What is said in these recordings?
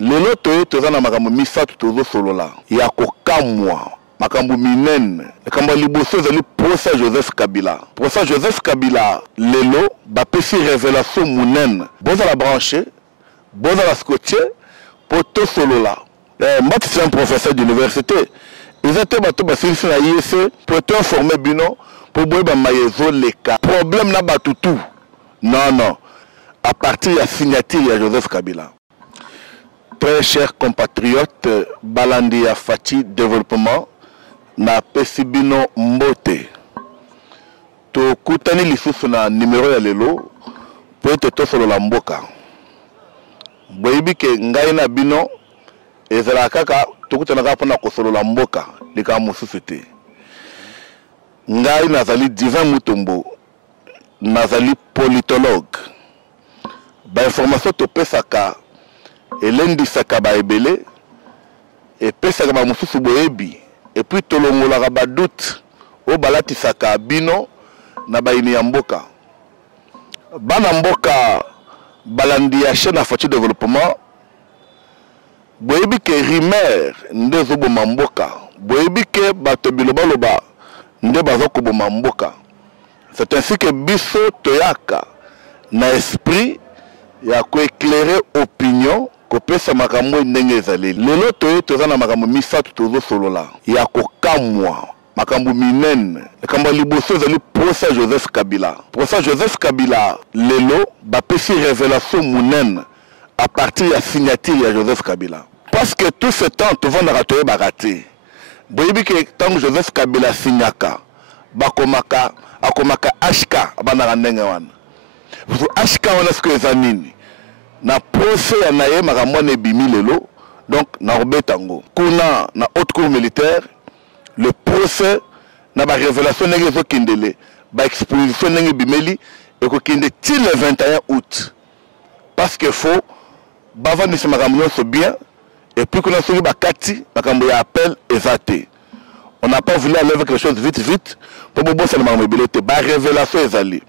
Lelo toye tozana makambo misatu tozo solola ya kokamwa makambo minene makambo liboso ezali procès Joseph Kabila. Procès Joseph Kabila lelo bapesi révélation munene bozala branché bozala scotché pour to solola. Mbati c'est un professeur d'université. Ils étaient bato basilisi na IEC pour te informer bino pour boyeba mayezo leka. Problème na batutu. Non. À partir de la signature de Joseph Kabila. Très chers compatriotes, Balandi Fati Développement na pesibino mbote. To kutani lisusu na numéro ya lelo pour être to solo la mboka. Boyebi ke ngai na bino ezala kaka to kutana ka pona ko solo la mboka lika mususu te. Ngai nazali Divin Mutombo, nazali politologue. Ba information to pesaka elendi saka ba ebele et pesaka ba mususu boyebi et puis tolongola ba doute o balati saka bino na baini ya mboka. Bana mboka Balandi ya chaîne Fati Développement boyebi ke rimer ndezo bo mboka boyebi ke bato biloba loba nde bazoko bo mboka. C'est ainsi que biso toyaka na esprit ya ko éclairer opinion ko pesa makambo ndenge ezali. Lelo toye tozana makambo misatu tozo solola ya ko kamwa makambo minene makambo liboso ezali procès Joseph Kabila. Procès Joseph Kabila lelo bapesi révélation munene à partir de la signature de Joseph Kabila. Parce que tout ce temps tout vont ratoyer baraté. Boyebi ke tant Joseph Kabila signaka bakomaka akomaka HK abana ndenge wana. Vous HK wana ce que ezanini na procès ya naye makambo ne bimi lelo donc na robetango kuna na haute cour militaire le procès na ba révélation ndenge zo kindele ba exposition ndenge bimeli et ko kinde til le 21 août parce que faut bava ni makambo so bien et puis qu'on a souri bakati makambo ya appel ezate. On n'a pas voulu aller avec quelque chose vite pour bobo ça makambo bilete ba révélation ezali.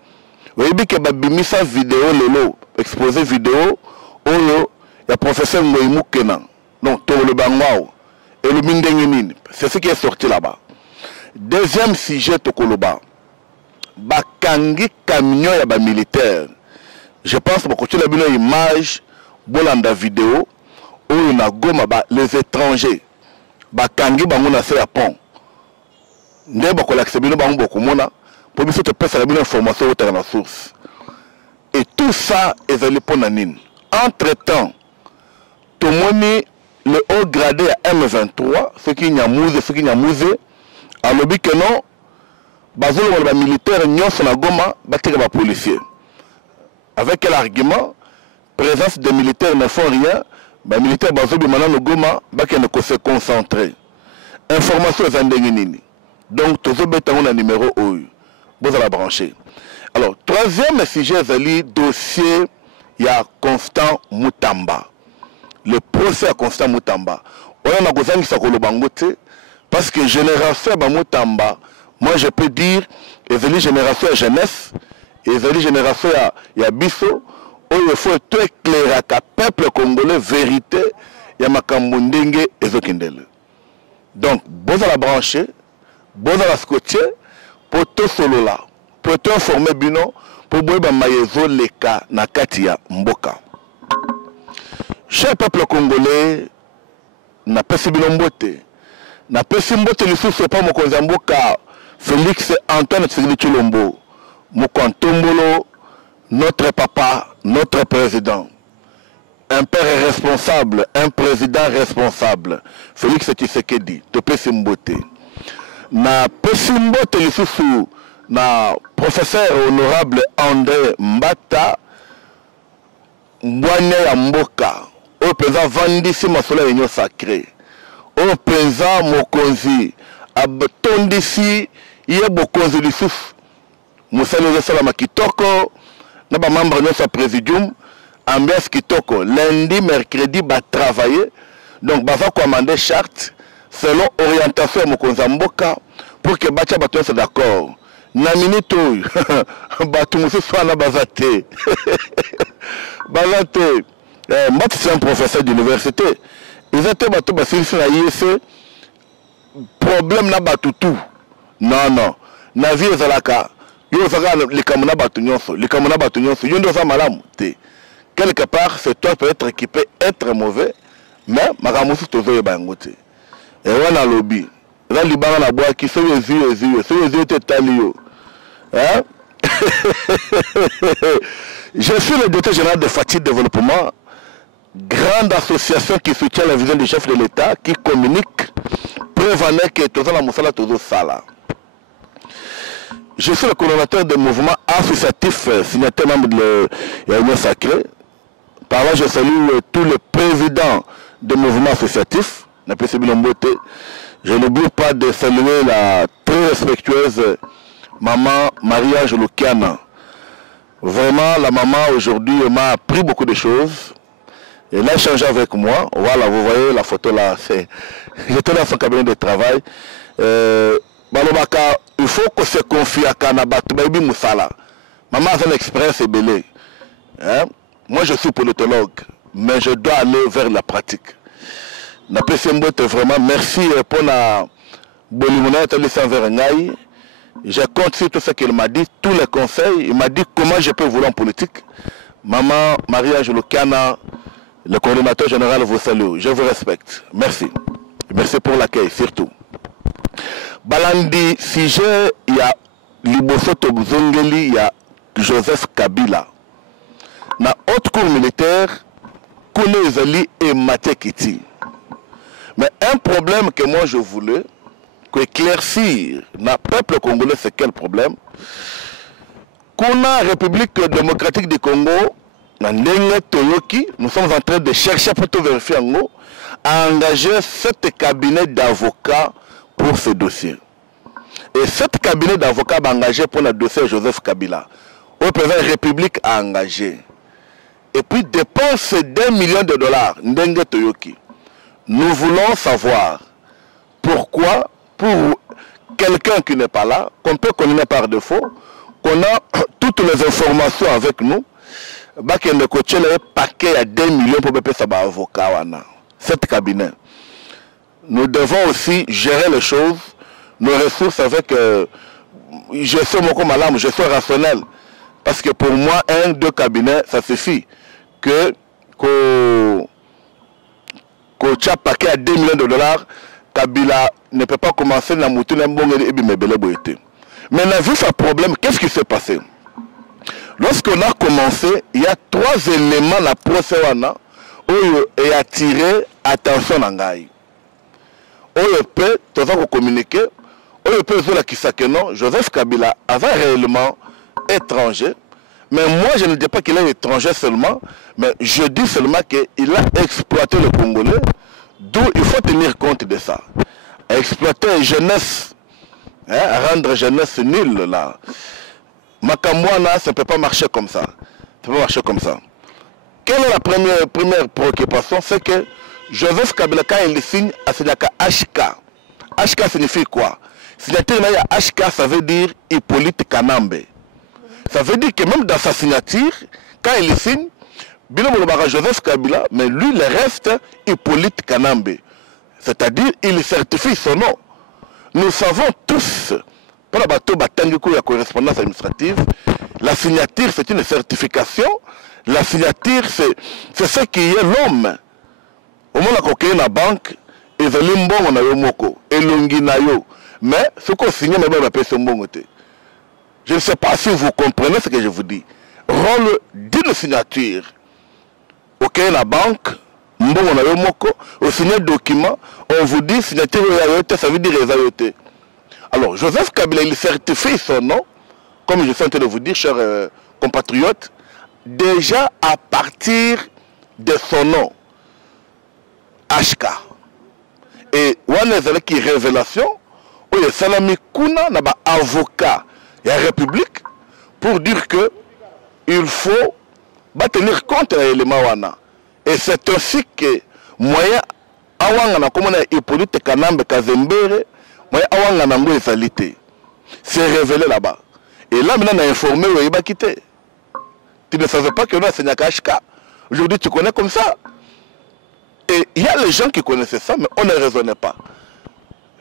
Vous voyez que babimisa vidéo lelo exposé vidéo oyo ya professeur Moïmou Kenan donc to le bangwao et le mindengenine c'est ce qui est sorti là-bas. Deuxième sujet to koloba bakangi camion ya ba militaire. Je pense que tu as vu une image bolanda vidéo oyo na Goma ba les étrangers bakangi bango na se ya pont nde bakola kisebino bango bokomona pour biso te pesa la bonne information au la source. Et tout ça est allé pour Nanine. Entre-temps, tout le monde le haut gradé à M23, ce qui n'y a mousé, à l'objet que non, bazolo wala militaire nyonso na Goma batira ba policier. Avec quel argument? Présence des militaires ne font rien, ba militaire bazolo maintenant no Goma ba ne ko se concentrer. Information zandenginini. Donc tout ça betango na numéro oyo. Vous allez brancher. Alors, troisième sujet, c'est le dossier, il y a Constant Mutamba. Le procès à Constant Mutamba. On a besoin de ça parce que génération Mutamba, moi je peux dire, il y a une génération de jeunesse, il y a une génération de Bisso, où il faut tout éclairer à peuple congolais, vérité, il y a Makambundenge et Zokindele. Donc, vous allez brancher, vous allez scotcher, pour tout solo là, pour te informer bino, pour boire mayezo leka na katia mboka. Cher peuple congolais, na pesi bino mbote, na pesi mbote lisusu pa mokonzi mboka Félix Antoine Tshisekedi Tshilombo, Mokontombolo, notre papa, notre président, un père responsable, un président responsable, Félix Tshisekedi, te pesi mbote. Na pesimbote lisusu na professeur honorable André Mbata mbwanya ya mboka o peza vandisi masolo yenyo sacré o peza mokonzi abtondisi ye bokonzi lisusu musali ezosala kitoko na ba membre nyonso présidium ambiance kitoko lundi mercredi ba travailler donc bava commander charte selon orientation ya mokonzi mboka pour que bacha bato soit d'accord na minute bato mususu wana bazate bazate Mbati c'est un professeur d'université. Ils étaient bateau basilisi na IEC problème na batu tout. Non non. Na vie ezalaka yo zaka likambo na batu nyonso, likambo na batu nyonso. Yo ndo za malamu te. Quelque part c'est toi peut être équipé être mauvais mais makamusu tozo yebango te. Et wana lobby. Là libanga na bois qui so yezi te talio. Hein? Je suis le directeur général de Fati Développement, grande association qui soutient la vision du chef de l'État, qui communique, prévenait que tout la moussala tout sala. Je suis le coordonnateur des mouvements associatifs, signataire membre de l'Union Sacrée. Par là, je salue tous les présidents des mouvements associatifs. Je n'oublie pas de saluer la très respectueuse maman Maria Jolukiana. Vraiment, la maman aujourd'hui m'a appris beaucoup de choses. Elle a échangé avec moi. Voilà, vous voyez la photo là. J'étais dans son cabinet de travail. Balobaka, il faut que se confie à Kanabat, Baby Moussala. Maman a fait l'expérience et belé. Moi, je suis politologue, mais je dois aller vers la pratique. Vraiment, merci pour la bonne vers Ngaï. Je compte sur tout ce qu'il m'a dit, tous les conseils. Il m'a dit comment je peux vouloir en politique. Maman Maria Jolukiana, le coordonnateur général, vous salue. Je vous respecte. Merci. Merci pour l'accueil, surtout. Balandi, sujet, il y a Libosoto Zongeli, il y a Joseph Kabila. Dans la haute cour militaire, Kone Zali et Maté Kiti. Mais un problème que moi je voulais éclaircir dans le peuple congolais, c'est quel problème? Qu'on a République démocratique du Congo, nous sommes en train de chercher pour tout vérifier à engager 7 cabinets d'avocats pour ce dossier. Et 7 cabinets d'avocats engagés pour le dossier Joseph Kabila. Au président de la République a engagé. Et puis dépense d'$1 million. Ndenge Toyoki. Nous voulons savoir pourquoi, pour quelqu'un qui n'est pas là, qu'on peut connaître par défaut, qu'on a toutes les informations avec nous, qu'il y a un paquet à 2 millions pour faire ça avocat. 7 cabinets. Nous devons aussi gérer les choses, nos ressources avec je suis mon malade, je suis rationnel. Parce que pour moi, 1-2 cabinets, ça suffit. Que tcha paquet à 2 millions de dollars, Kabila ne peut pas commencer à monter un bon et mais on a vu ce problème, qu'est-ce qui s'est passé? Lorsqu'on a commencé, il y a 3 éléments la procès où il a attiré attention à Ngaï. Où il peut, tout ça communiquer, où il peut dire que non, Joseph Kabila avait réellement étranger. Mais moi, je ne dis pas qu'il est étranger seulement, mais je dis seulement qu'il a exploité le Congolais, d'où il faut tenir compte de ça. Exploiter jeunesse, rendre jeunesse nulle, là. Makamwana, ça ne peut pas marcher comme ça. Ça peut pas marcher comme ça. Quelle est la première préoccupation? C'est que Joseph Kabila, quand il signe à Sénaka HK, HK signifie quoi? Signature HK, ça veut dire Hippolyte Kanambe. Ça veut dire que même dans sa signature, quand il signe, Joseph Kabila, mais lui, il reste Hippolyte Kanambe. C'est-à-dire, il certifie son nom. Nous savons tous, pour la bateau Batangikou, la correspondance administrative, la signature, c'est une certification. La signature, c'est ce qui est l'homme. Au moment où on a la banque, ils ont l'imbo, on a eu moko, et l'onginayo. Mais ce qu'on signe, on a payé son bon. Je ne sais pas si vous comprenez ce que je vous dis. Rôle d'une signature. Ok, la banque, au signer document, on vous dit signature, ça veut dire réalité. Alors, Joseph Kabila, il certifie son nom, comme je suis en train de vous dire, chers compatriotes, déjà à partir de son nom, HK. Et on a qui révélation, où il y a Salami Kuna, avocat. Il y a la République pour dire que il faut tenir compte de l'élément wana. Et c'est ainsi que moyen awanga comme on a Hippolyte Kanambe Kazembere, moyen awanga nango ezalité. C'est révélé là-bas. Et là maintenant on a informé où il va quitter. Tu ne savais pas que nous a signé HK. Aujourd'hui, tu connais comme ça. Et il y a les gens qui connaissaient ça, mais on ne raisonnait pas.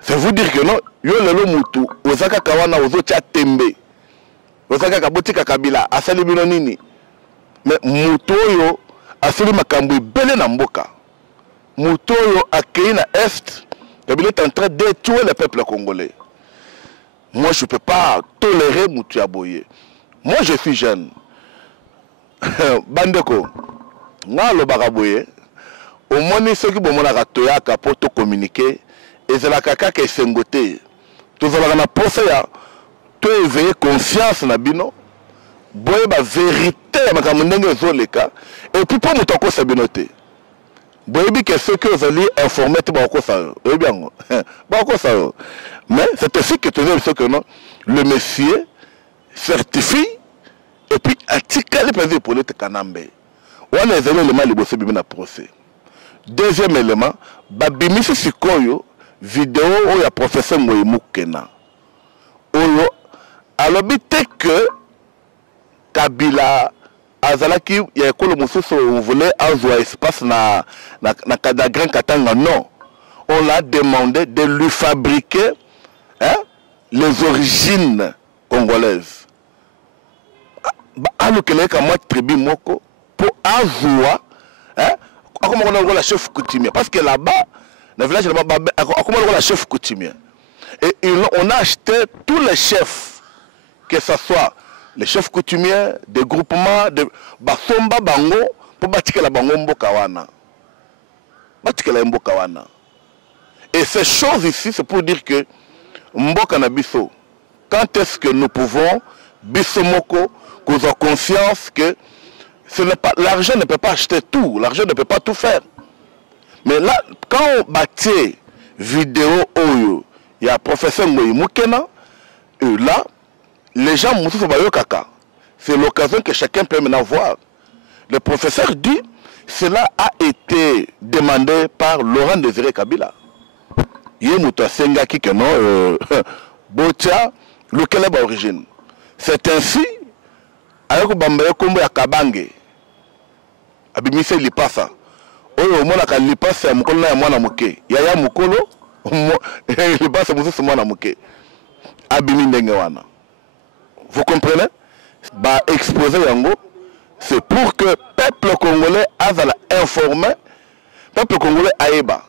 C'est vous dire que non, yo lelo mutu, ozaka kawana ozocha tembe. Ozaka kabotika kabila, asali bino nini. Mais mutu yo, asali makambu bele na mboka. Mutu yo akei na Est, Kabila est en train de tuer le peuple congolais. Moi, je ne peux pas tolérer mutu aboye. Moi, je suis jeune. Bandeko, nga lo bakaboye. Au moins, ceux qui vont la toyaka pour te communiquer, et c'est la caca qui est sengoté. Tout ça, on a pensé à te éveiller conscience na bino, boye ba vérité ma kamundenge zoleka, et puis pour mutoko sa binoté. Boye bi que ceux qui vous allez informer tout ba ko ça. Eh bien, ba ko ça. Mais c'est aussi que tu veux ce que non, le monsieur certifie et puis atika les présidents pour le kanambe. On a zéro élément le bosse bimina procès. Deuxième élément, babimisi sikoyo vidéo où il y a professeur Moïmou Kena. Oyo alobi te que Kabila azalaki ya ekolo mosusu on voulait avoir espace na Grand Katanga. Non, on l'a demandé de lui fabriquer les origines congolaises. Alors que les moi tribu moko pour avoir comment on a la chef coutumier, parce que là-bas dans le village comment on a la chef coutumier. Et on a acheté tous les chefs, que ce soit les chefs coutumiers, des groupements, de Basomba Bango, pour bâtir la Bango Mbokawana. Bâtir la Mbokawana. Et ces choses ici, c'est pour dire que Mboka na biso, quand est-ce que nous pouvons, Bissomoko, qu'on ait conscience que l'argent ne peut pas acheter tout, l'argent ne peut pas tout faire. Mais là, quand on bâtit vidéo Oyo, il y a professeur Moïmou Kena, et là, les gens c'est l'occasion que chacun peut maintenant voir. Le professeur dit, cela a été demandé par Laurent Désiré Kabila. Yemuta Sengaki que non, Botia, lequel est l'origine. C'est ainsi, avec Bambaye Kombo ya Kabange, Abimise Lipasa. Oyo mona ka Lipasa ya mukolo ya mwana muke. Yaya mukolo, Lipasa mususu mwana muke. Abimi ndenge wana. Vous comprenez? Bah exposer yango, c'est pour que le peuple congolais azala informé, le peuple congolais aïba.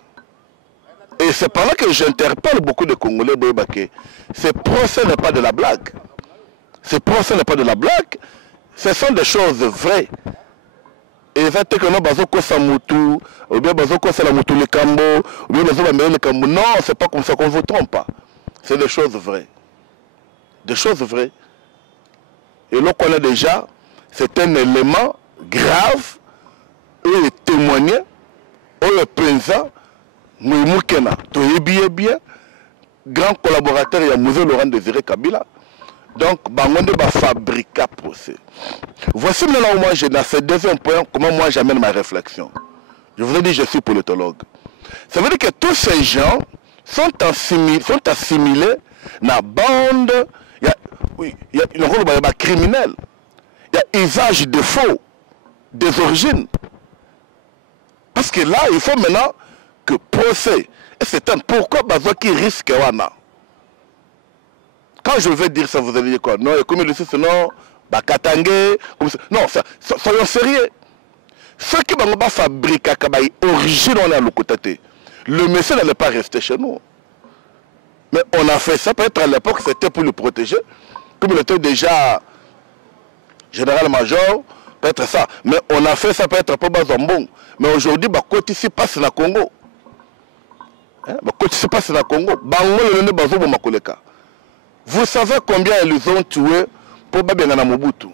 Et c'est par là que j'interpelle beaucoup de Congolais que ce procès n'est pas de la blague. Ce procès n'est pas de la blague. Ce sont des choses vraies. Et ça que nous bazoko samutu, ou bien bazoko salamutu le cambo, ou bien bazoko le cambo. Non, c'est pas comme ça qu'on vous trompe. C'est des choses vraies. Des choses vraies. Et l'on connaît déjà, c'est un élément grave, et témoigné, ou le présent, Moïmou Kena, bien, grand collaborateur, il y a Mouze Laurent Désiré Kabila. Donc, Bangonde va fabriquer procès. Voici maintenant où moi, dans ce deuxième point, comment moi j'amène ma réflexion. Je vous ai dit, je suis politologue. Ça veut dire que tous ces gens sont assimilés dans la bande, il y a criminel, il y a usage de faux, des origines. Parce que là, il faut maintenant que procès, et c'est un pourquoi Bazo qui risque wana. Quand je vais dire ça, vous allez dire quoi? Non, comme il dit, non, Bakatangé, non, soyons sérieux. Ceux qui vont fabriquer origine, on a le côté. Le monsieur n'allait pas rester chez nous. Mais on a fait ça, peut-être à l'époque, c'était pour le protéger. Comme il était déjà général-major, peut-être ça. Mais on a fait ça, peut-être pour Bazambon. Mais aujourd'hui, côté ici passe dans le Congo. Côté ici passe dans le Congo. Vous savez combien ils ont tué pour Babengana Mobutu?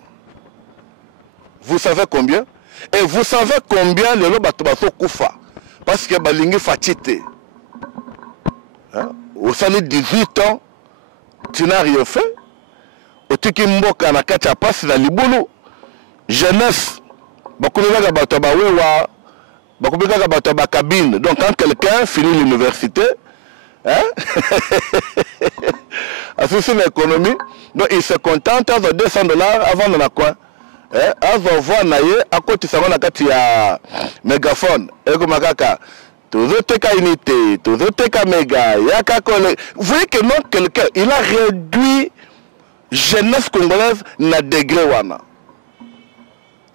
Vous savez combien? Et vous savez combien les Lobato Koufa? Parce que Balingi Fatite. Au salaire de 18 ans, tu n'as rien fait. Au Tikimboka, na Kacha passe dans Libulu. Jeunesse, Bakoubeka Bataba Wewa, Bakoubeka Bataba Cabine. Donc quand quelqu'un finit l'université, associé l'économie, donc il se contente de $200 avant de la coin. azova na ye akotisa na kati ya mégaphone ekoma kaka tozoteka unité tozoteka méga yaka kole. Vous voyez que non, quelqu'un il a réduit jeunesse congolaise na degré wana.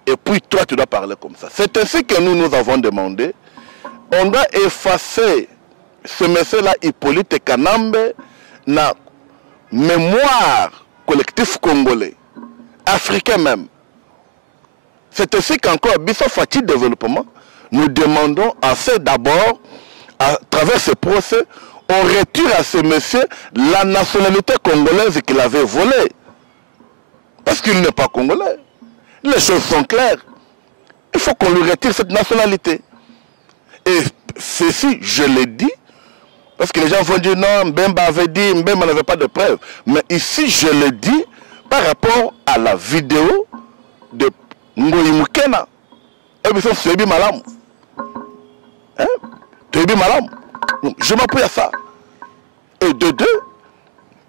Et puis toi tu dois parler comme ça. C'est ainsi que nous avons demandé, on doit effacer ce monsieur là Hippolyte Kanambe na mémoire collectif congolais, africain même. C'est ainsi qu'encore, Bissau Fati Développement, nous demandons assez d'abord, à travers ce procès, on retire à ce monsieur la nationalité congolaise qu'il avait volée. Parce qu'il n'est pas congolais. Les choses sont claires. Il faut qu'on lui retire cette nationalité. Et ceci, je l'ai dit, parce que les gens vont dire non, Mbemba avait dit, Mbemba n'avait pas de preuves. Mais ici, je le dis par rapport à la vidéo de Ngoyi Mukena. Et bien, c'est bien malam. C'est bien malam. Je m'appuie à ça. Et de deux,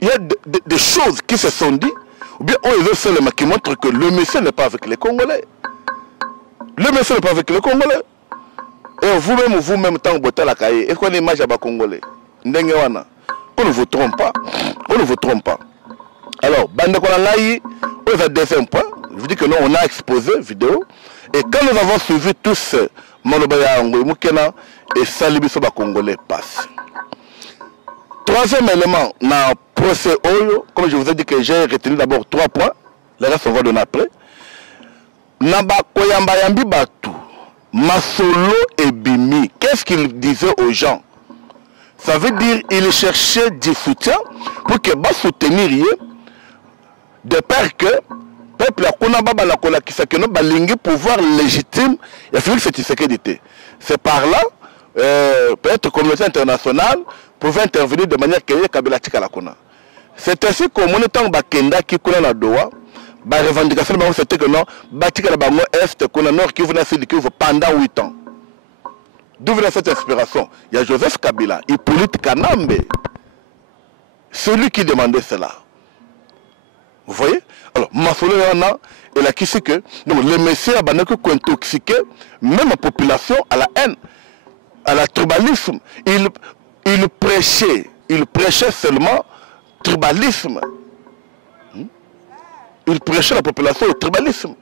il y a des choses qui se sont dites, ou bien on veut seulement qui montrent que le monsieur n'est pas avec les Congolais. Le monsieur n'est pas avec les Congolais. Et vous-même, tant que vous la cahier, et qu'on image à Congolais. On ne vous trompe pas. On ne vous trompe pas. Alors, Bande Kolangaï, on a deuxième point. Je vous dis que nous, on a exposé vidéo. Et quand nous avons suivi tous Malobaya Ngoyi Mukena et Salibiso Congolais passe. Troisième élément, dans le procès Oyo, comme je vous ai dit que j'ai retenu d'abord 3 points. Le reste, on va donner après. Naba Koyamba Yambi Batu, Masolo et Bimi, qu'est-ce qu'il disait aux gens? Ça veut dire qu'il cherchait du soutien pour que va soutenir de peur que le peuple a un pouvoir légitime. Il a fallu que c'est c'est par là, peut-être la communauté internationale pouvait intervenir de manière que Kabila Tikalakona. C'est ainsi qu'au moment où Bakenda qui coule la Doha, la revendication c'était que non, Batika la Bango Est, qu'on a Nord qui venait à pendant 8 ans. D'où vient cette inspiration? Il y a Joseph Kabila, Hippolyte Kanambe, celui qui demandait cela. Vous voyez? Alors, Masolo Yana, il a quitté que donc, le messieurs a intoxiqué même la population à la haine, à la tribalisme. Il prêchait seulement tribalisme. Il prêchait la population au tribalisme.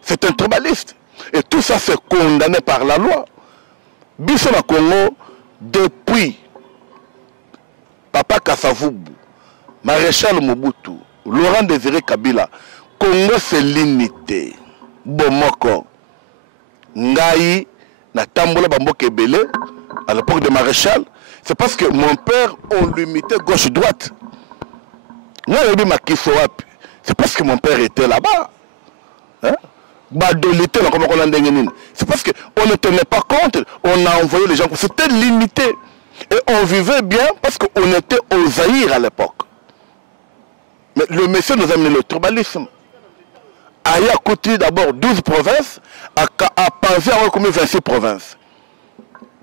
C'est un tribaliste. Et tout ça c'est condamné par la loi. Bissau na Congo, depuis Papa Kasavubu, Maréchal Mobutu, Laurent Désiré Kabila, Congo c'est l'unité. Bomoko. Ngai, na Tambola Bamboke Belé, à l'époque de Maréchal, c'est parce que mon père, on limitait gauche-droite. C'est parce que mon père était là-bas. Hein? C'est parce qu'on ne tenait pas compte, on a envoyé les gens, c'était limité. Et on vivait bien parce qu'on était au Zaïre à l'époque. Mais le monsieur nous a amené le tribalisme. Aya Kouti d'abord 12 provinces, à Panzi a commis 26 provinces.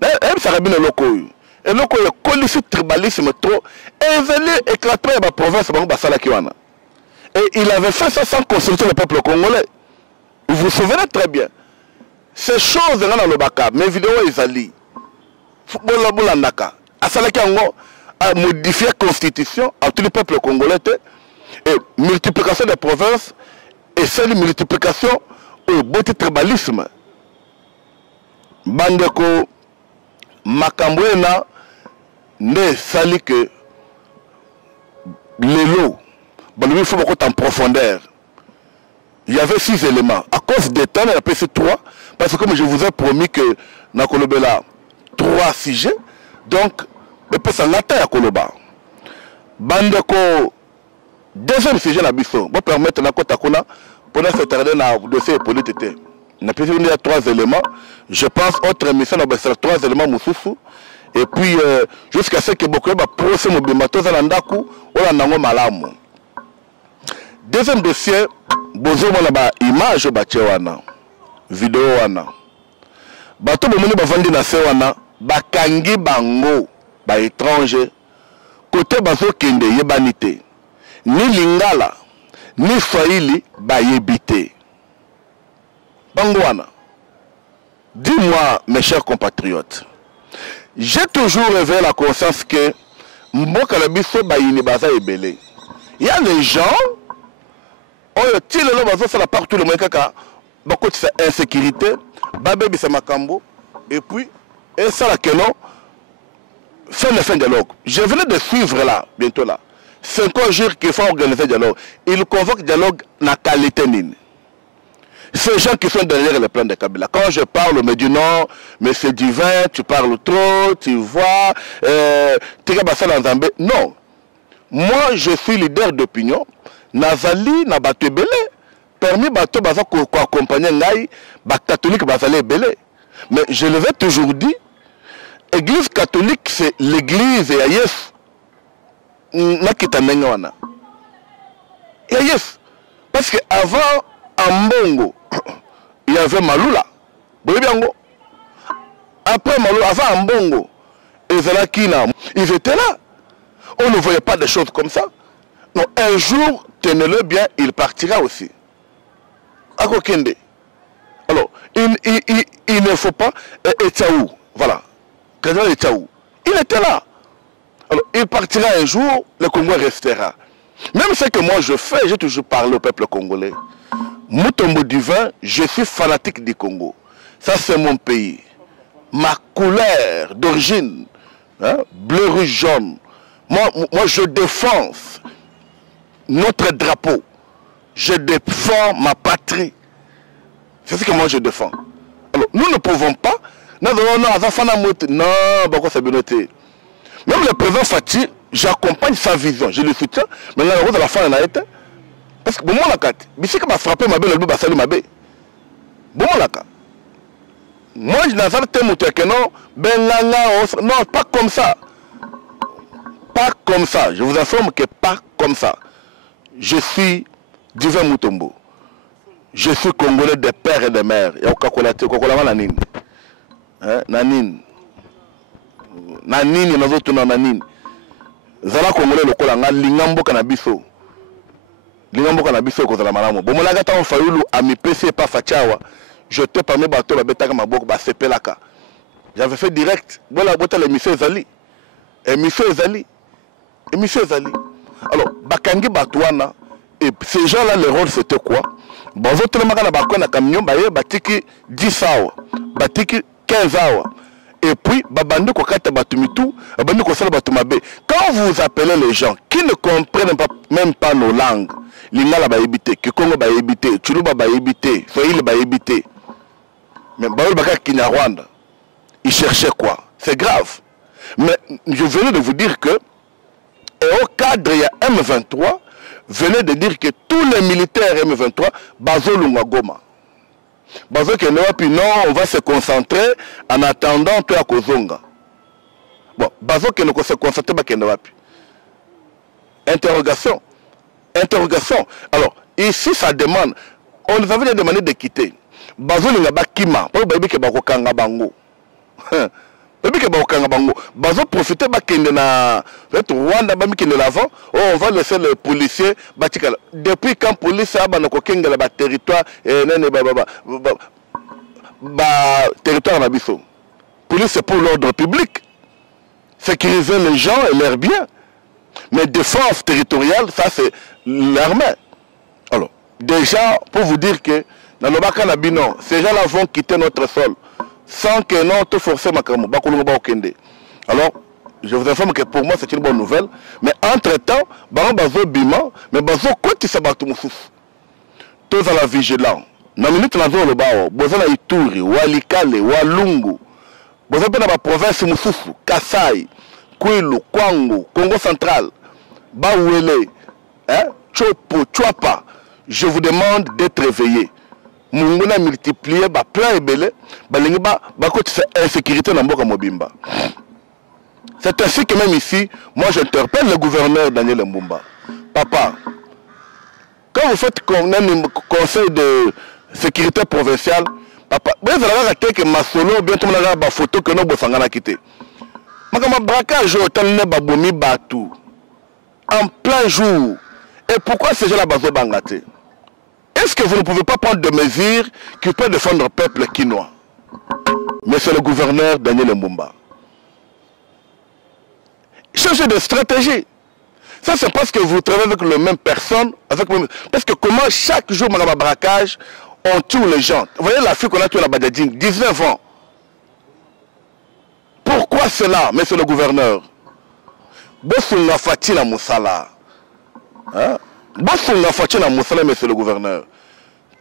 Et ça a bien le loco. Et le loco est collé sur le tribalisme trop. Et il venait éclater la province et il avait fait ça sans consulter le peuple congolais. Vous vous souvenez très bien. Ces choses dans le baka, mes vidéos ils a modifié la constitution à tout le peuple congolais et multiplication des provinces et celle multiplication au beau tribalisme. Bandeko Makambwena ne sali que l'élo, il faut beaucoup en profondeur. Il y avait 6 éléments. À cause des temps, il y a plus 3. Parce que comme je vous ai promis que dans Kolobela, 3 sujets. Donc, il peut s'en attendre à Koloba. Bandeko, deuxième sujet, on va permettre à Kotakona pour se tarder dans le dossier politique. Il y a 3 éléments. Je pense autre émission, il y a 3 éléments Moussoussou. Et puis, jusqu'à ce que beaucoup de procès mobimatos à l'andaku, on a un malamu. Deuxième dossier, bozo mona image wana, vidéo wana. Bato bomoni bavandi na se wana, bakangi bango, ba étranger, côté bazo kende yebanité. Ni lingala, ni swahili ba yebité. Bangouana, dis-moi, mes chers compatriotes, j'ai toujours réveillé la conscience que Mboka la biso bayini baza ebele. Il y a des gens, ça la partout le kaka, beaucoup de insécurité, babé bisa makambo, et puis, et ça la kenon, fait le fin dialogue. Je venais de suivre là, bientôt là. 5 jours qu'il faut organiser dialogue. Il convoque dialogue na qualité mine. Ces gens qui sont derrière le plan de Kabila. Quand je parle, on me dit non, mais c'est divin, tu parles trop, tu vois, non. Moi, je suis leader d'opinion. Nazali, na bato ebele. Permis bato baza ko accompagner ngai, ba catholique bazali ebele. Mais je le vais toujours dit, Église catholique, c'est l'église et Yesu. Nakita menwana. Yes. Parce que avant Ambongo, il y avait Malula. Après Malula, avant Ambongo, ils étaient là. On ne voyait pas des choses comme ça. Non, un jour, tenez-le bien, il partira aussi. Akokende. Alors, il ne faut pas. Et Tchaou, voilà. Il était là. Alors, il partira un jour, le Congo restera. Même ce que moi je fais, j'ai toujours parlé au peuple congolais. Mutombo divin, je suis fanatique du Congo. Ça, c'est mon pays. Ma couleur d'origine, hein, bleu, rouge, jaune. Moi, je défends notre drapeau. Je défends ma patrie. C'est ce que moi je défends. Alors, nous ne pouvons pas. Non, même le président Fati, j'accompagne sa vision, je le soutiens, mais la rose à la fin, elle a été. Parce que bon, la carte, si je frappé ma belle, le loup, salut ma belle. Bon, la carte. Moi, je n'ai pas que non, non, pas comme ça. Pas comme ça. Je vous informe que pas comme ça. Je suis Divin Mutombo. Je suis Congolais de père et de mère. Il y a Kokola Nanine. Nanine. Nanine, nous autres, Nanine. Zala Congolais, le Kolanga, Lingambo Kanabiso. Lingambo Kanabiso, Kozala Malamo. Bon, mon agata, on failli à mi PC, pas Fachawa. Je te permets de battre la bêta ma boque, c'est Pelaka. J'avais fait direct. Voilà, boîte les Michel Zali. Et Michel Zali. Et Michel Zali. Alors, Bakangi Batouana. Et ces gens-là, le rôle, c'était quoi? Bon, vous avez un camion, batiki 10 heures, batiki 15 heures. Et puis, babandi kokata batumitu, babandi kosala batumabe. Quand vous appelez les gens qui ne comprennent pas, même pas nos langues, l'Ingala va éviter, Kikongo va éviter, Chuluba va éviter, Swahili va éviter. Mais Baoul Baka Kinyarwanda, ils cherchaient quoi? C'est grave. Mais je venais de vous dire que, et au cadre, il y a M23, venait de dire que tous les militaires M23, Bazo Lungagoma. Bazo Kenewapi, non, on va se concentrer en attendant toi Kozonga. Bon, Bazo Kenewapi se concentrer à Kenewapi. Interrogation. Interrogation. Alors, ici, ça demande, on nous avait demandé de quitter. Bazo Lungabakima, pour que Bazo Kanga Bango. Bazo profiter na Rwanda l'avant, on va laisser les policiers depuis quand police a le territoire territoire na biso. Police c'est pour l'ordre public, sécuriser les gens et leurs biens. Mais défense territoriale, ça c'est l'armée. Alors déjà pour vous dire que dans le Baka Nabino, ces gens-là vont quitter notre sol. Sans que non, tout forcer ma camo. Alors, je vous informe que pour moi c'est une bonne nouvelle. Mais entre-temps, bazo bima, mais bazo côté sabatu moussouf. Tous à la vigilance. Na minute na zo le bao, boza na Ituri, Walikale, Walungu. Boza pe na ba province moussouf, Kasai, Kwilu, Kwango, Congo central, Bawele, hein, Chopo, Chwapa. Je vous demande d'être réveillés. Nous avons multiplié plein et belé, insécurité dans Mboka Mobimba. C'est ainsi que même ici, moi j'interpelle le gouverneur Daniel Mbumba. Papa, quand vous faites un conseil de sécurité provinciale, papa, vous avez que Masolo, bientôt vous avez une photo que nous avons quitté. Mais comme un braquage, en plein jour. Et pourquoi ces gens-là sont bangatés? Et est-ce que vous ne pouvez pas prendre des mesures qui peuvent défendre le peuple quinois? Mais c'est le gouverneur Daniel Mbumba. Changez de stratégie. Ça, c'est parce que vous travaillez avec la même personne. Parce que comment chaque jour, madame braquage, on tue les gens. Vous voyez la fille qu'on a tuée à la Badadine, 19 ans. Pourquoi cela, monsieur le gouverneur? Bossunga Fatina Moussala. Bossunga Fatina Moussala, monsieur le gouverneur.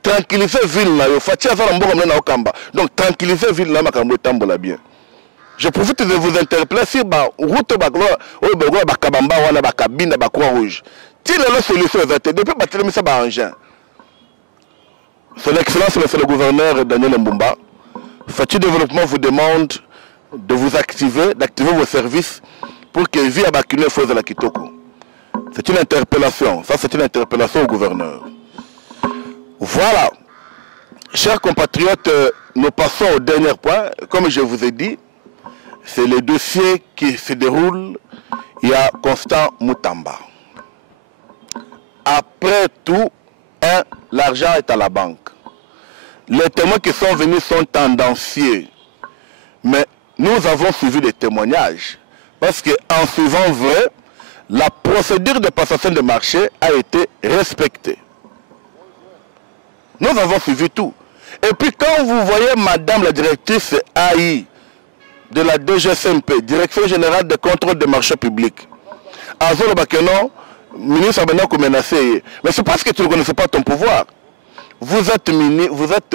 Tranquilliser ville là, Fatia Zarambo na Okamba. Donc tranquilliser ville là, Makambo Tambola bien. Je profite de vous interpeller sur la route de Bakabamba ou la Bakabine, la Croix-Rouge. Si la solution est verte, depuis que ça va engin. Son Excellence, monsieur le gouverneur Daniel Mbumba, Fati Développement vous demande de vous activer, d'activer vos services pour que vie à Bakune fasse la Kitoko. C'est une interpellation. Ça, c'est une interpellation au gouverneur. Voilà. Chers compatriotes, nous passons au dernier point. Comme je vous ai dit, c'est le dossier qui se déroule. Il y a Constant Mutamba. Après tout, l'argent est à la banque. Les témoins qui sont venus sont tendancieux. Mais nous avons suivi des témoignages. Parce qu'en suivant vrai, la procédure de passation de marché a été respectée. Nous avons suivi tout. Et puis quand vous voyez madame la directrice AI de la DGSMP, Direction Générale de Contrôle des Marchés Publics, Azolo Bakeno, ministre Abenako menacé. Mais c'est parce que tu ne connaissais pas ton pouvoir. Vous êtes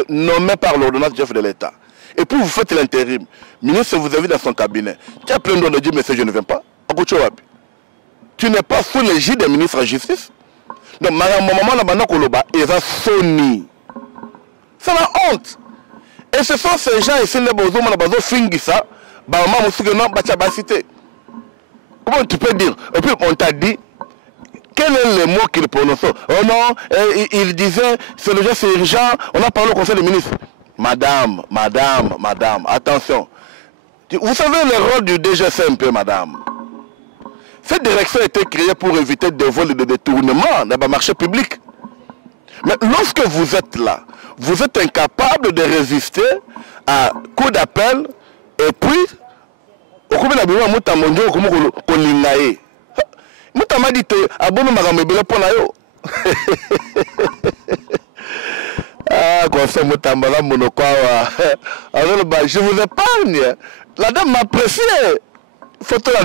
nommé par l'ordonnance du chef de l'État. Et puis vous faites l'intérim. Ministre vous avez dans son cabinet. Tu as plein de dire, mais je ne viens pas. Tu n'es pas sous l'égide des ministres de la Justice. Donc, maman, ils ont sonné. C'est la honte. Et ce sont ces gens ici, les bozos, les fingisa, comment tu peux dire? Et puis on t'a dit, quel est le mot qu'il prononce? Oh non, il disait, c'est le geste, c'est urgent, on a parlé au conseil des ministres. Madame, attention. Vous savez le rôle du DGSMP, madame. Cette direction a été créée pour éviter des vols et des détournements dans le marché public. Mais lorsque vous êtes là, vous êtes incapable de résister à coup d'appel et puis, au cours de la bureau, Moutama dit abono magamebele pour la yo. Ah, quoi ça Moutama la monokwawa. Alors je vous épargne. La dame m'apprécie. Photo la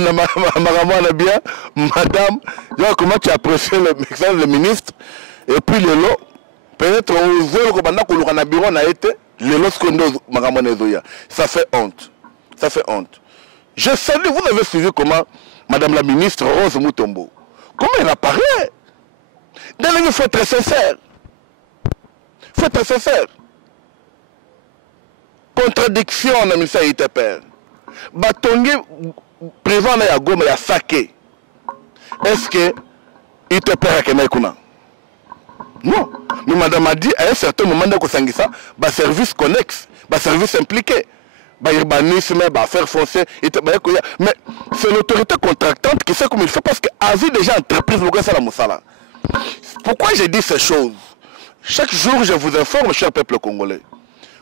magamana bien, madame. Comment tu apprécies le ministre et puis le lot. Peut-être aux zéro que pendant que le bureau n'a été le lot scondo magamana zoya. Ça fait honte. Ça fait honte. Je salue, vous avez suivi comment Madame la ministre Rose Mutombo, comment elle apparaît? Il faut être sincère. Il faut être sincère. Contradiction dans le ministère ITPR. Batongi président na ya Goma ya saké. Est-ce que ITPR a kenai kuna? Non. Mais madame a dit à un certain moment de Kosangisa, service connexe, service impliqué. Urbanisme, faire foncer, mais c'est l'autorité contractante qui sait comment il fait parce qu'Asie déjà entreprise, pourquoi j'ai dit ces choses? Chaque jour je vous informe, cher peuple congolais.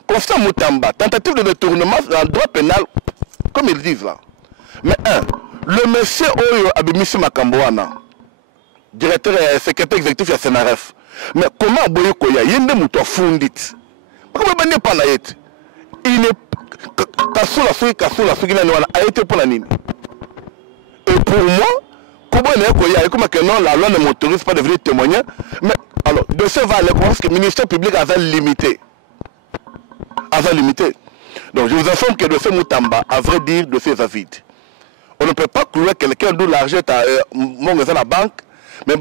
Constant Mutamba, tentative de détournement dans le droit pénal, comme ils disent là. Mais le monsieur Oyo Abimisi Makamboana, directeur et secrétaire exécutif de la CNRF, mais comment Boyo Koya, Yende Mouto Fundit, comment il pas il n'est a été pour la nini. Et pour moi, comment la loi ne m'autorise pas de venir témoigner. Mais alors, de ce va aller parce que le ministère public a limité. Donc je vous informe que de ce Moutamba, à vrai dire, de ces vide. On ne peut pas clouer quelqu'un d'où l'argent est à la banque, mais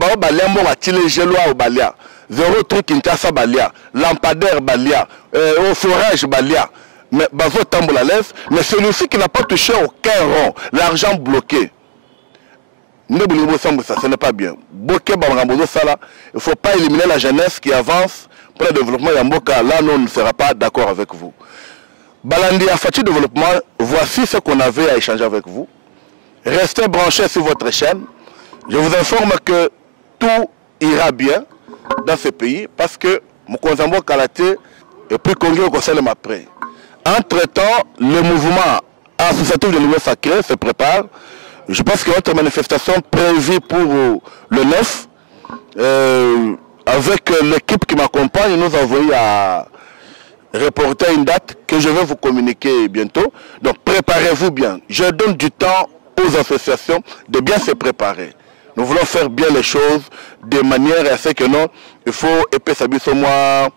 a tiré gelois au balia. Zéro truc Kinshasa balia, lampadaire balia, au forage balia. Mais Bazo Tambola laisse, mais celui-ci qui n'a pas touché aucun rond, l'argent bloqué. Ce n'est pas bien. Il ne faut pas éliminer la jeunesse qui avance pour le développement Yamboka. Là, nous ne serons pas d'accord avec vous. Balandi Afati Développement, voici ce qu'on avait à échanger avec vous. Restez branchés sur votre chaîne. Je vous informe que tout ira bien dans ce pays parce que Mokonzambo Kalaté et puis Congo au conseil après. Entre-temps, le mouvement associatif de l'Union sacrée se prépare. Je pense qu'il y a une manifestation prévue pour le 9. Avec l'équipe qui m'accompagne, nous avons envoyé à reporter une date que je vais vous communiquer bientôt. Donc préparez-vous bien. Je donne du temps aux associations de bien se préparer. Nous voulons faire bien les choses de manière à ce que non, il faut épaisser sur moi,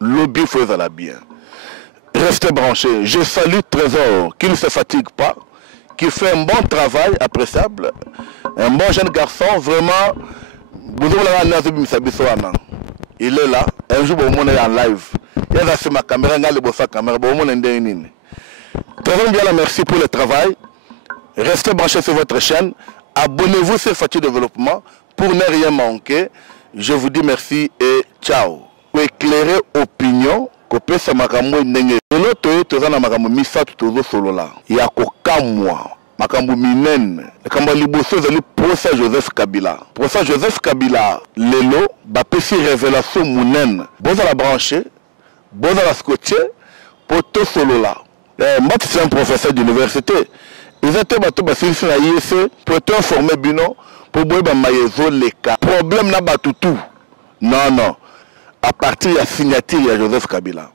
lobby faut aller bien. Restez branchés. Je salue Trésor, qui ne se fatigue pas, qui fait un bon travail appréciable, un bon jeune garçon, vraiment. Il est là, un jour on est en live. Il y a ma caméra, il y a sa caméra, Trésor bien, merci pour le travail. Restez branchés sur votre chaîne. Abonnez-vous sur Fati Développement pour ne rien manquer. Je vous dis merci et ciao. Pour éclairer opinion, que ça m'a nenge. L'autre toza na makambo misatu tozo solo la. Ya kokamwa. Makambo minen. Makambo liboso zali procès Joseph Kabila. Procès Joseph Kabila lelo ba pesi révélation munen. Boza la branché, boza la scotché pour tout solo la. Moi c'est un professeur d'université. Ils étaient bateau basisi na IEC pour te informer bino pour boire mayezo les cas. Problème na batutu. Non non. À partir de la signature de Joseph Kabila.